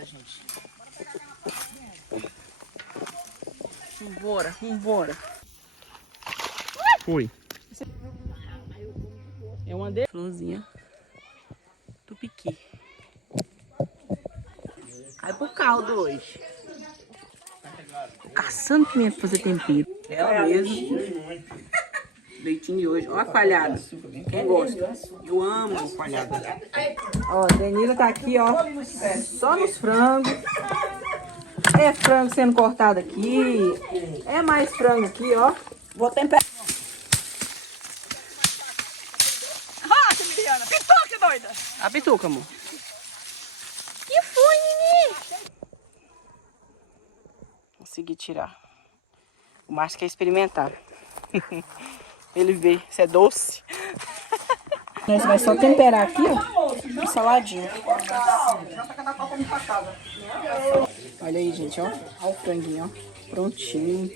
Bora, gente. Vambora, vambora. Fui. É uma de... Florzinha. Tupiqui. Aí pro caldo hoje. Caçando pimenta pra fazer tempero. Ela mesmo. Leitinho de hoje. Ó a coalhada. Quem gosta? Eu amo coalhada. Ó, a Denila tá aqui, ó. Só nos frangos. É frango sendo cortado aqui. É mais frango aqui, ó. Vou temperar. Racha, Miriana. Pituca, doida. A pituca, amor. Que foi, Nini? Consegui tirar. O Márcio quer experimentar. Ele vê se é doce. Nós vai só temperar aqui, ó. Saladinho. Olha aí, gente, ó. Olha o franguinho, ó. Prontinho.